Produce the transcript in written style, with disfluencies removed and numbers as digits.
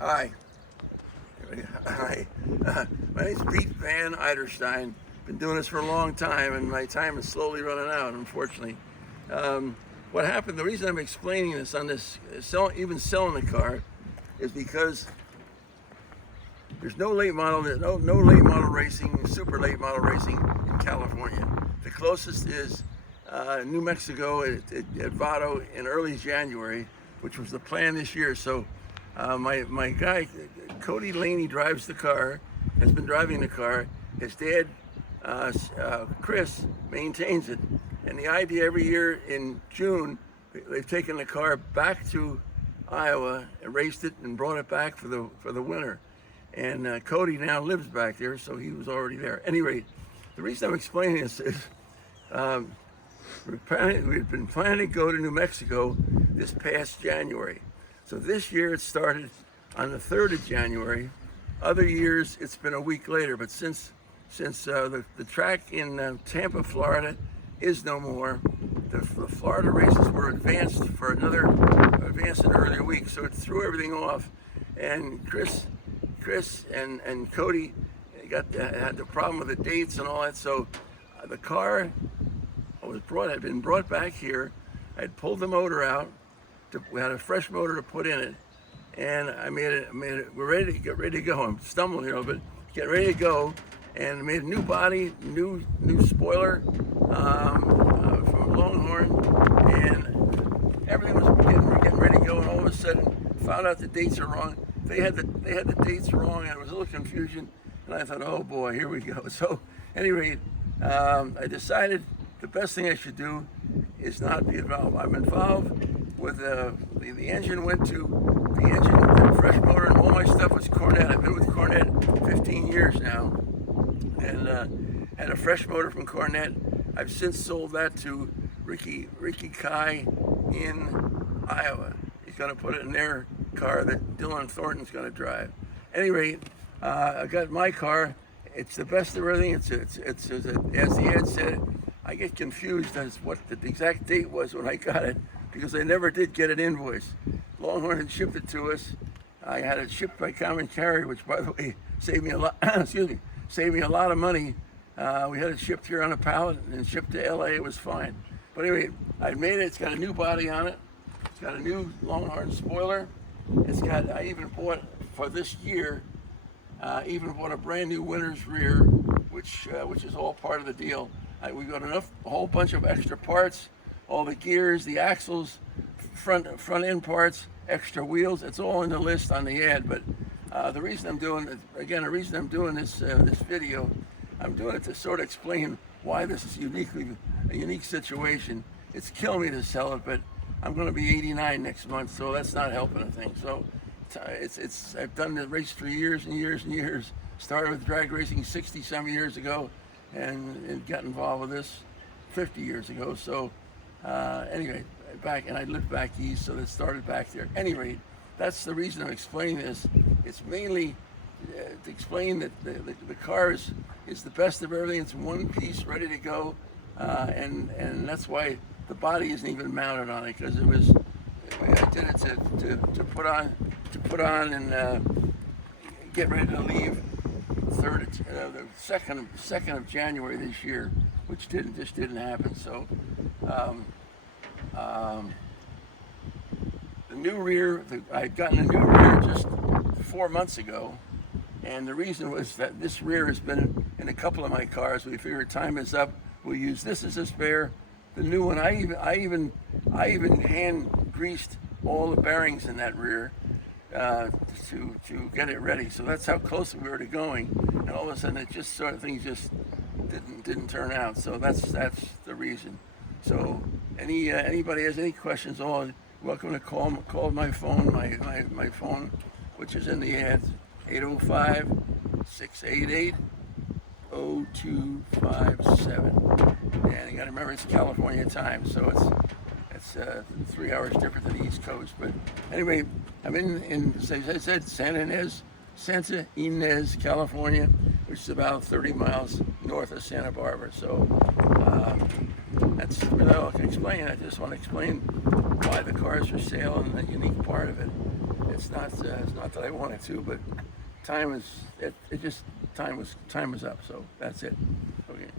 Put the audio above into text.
Hi. Hi. My name's Pete Van Eiderstein. Been doing this for a long time, and my time is slowly running out, unfortunately. What happened, the reason I'm explaining this on this, even selling the car, is because there's no late model, no late model racing, super late model racing in California. The closest is New Mexico at Vado in early January, which was the plan this year. So my guy, Cody Laney, drives the car, has been driving the car. His dad, Chris, maintains it. And the idea every year in June, they've taken the car back to Iowa and raced it and brought it back for the winter. And Cody now lives back there, so he was already there. At any rate, the reason I'm explaining this is we've been planning to go to New Mexico this past January. So this year it started on the 3rd of January. Other years it's been a week later, but since the track in Tampa, Florida is no more, the Florida races were advanced an earlier week, so it threw everything off. And Chris and Cody had the problem with the dates and all that. So the car had been brought back here. I'd pulled the motor out. We had a fresh motor to put in it, and I made it. We're get ready to go. I'm stumbling here a little bit. Get ready to go, and made a new body, new spoiler from Longhorn, and everything was getting ready to go. And all of a sudden, found out the dates are wrong. They had the dates wrong, and it was a little confusion. And I thought, oh boy, here we go. So, at any rate, I decided the best thing I should do is not be involved. I'm involved with the engine. Went to the engine, the fresh motor, and all my stuff was Cornet. I've been with Cornet 15 years now, and had a fresh motor from Cornet. I've since sold that to Ricky Kai in Iowa. He's going to put it in their car that Dylan Thornton's going to drive. At any rate, I got my car. It's the best of everything. It's as the ad said. I get confused as what the exact date was when I got it, because I never did get an invoice. Longhorn had shipped it to us. I had it shipped by common carrier, which, by the way, saved me a lot. Saved me a lot of money. We had it shipped here on a pallet and shipped to LA. It was fine. But anyway, I made it. It's got a new body on it. It's got a new Longhorn spoiler. I even bought for this year. Even bought a brand new winner's rear, which is all part of the deal. We got a whole bunch of extra parts, all the gears, the axles, front end parts, extra wheels. It's all in the list on the ad. But the reason I'm doing this video, I'm doing it to sort of explain why this is a unique situation. It's killing me to sell it, but I'm going to be 89 next month, so that's not helping a thing. So I've done the race for years and years and years. Started with drag racing 60-some years ago, and got involved with this 50 years ago. So anyway, I lived back east, so that started back there. Anyway, that's the reason I'm explaining this. It's mainly to explain that the car is the best of everything. It's one piece, ready to go, and that's why the body isn't even mounted on it, because I did it to put on and get ready to leave the second of January this year, which just didn't happen. So the new rear, I'd gotten a new rear just 4 months ago, and the reason was that this rear has been in a couple of my cars. We figured time is up. We'll use this as a spare. The new one, I even hand greased all the bearings in that rear to get it ready. So that's how close we were to going, and all of a sudden things just didn't turn out. So that's the reason. So anybody has any questions, welcome to call my phone, my phone, which is in the ad, 805-688-0257. And you got to remember, it's California time, so it's 3 hours different than the East Coast. But anyway, I'm in as I said, Santa Ynez, California, which is about 30 miles north of Santa Barbara. So that's really all I can explain. I just want to explain why the car is for sale and the unique part of it. It's not that I wanted to, but time is it just time was up. So that's it. Okay.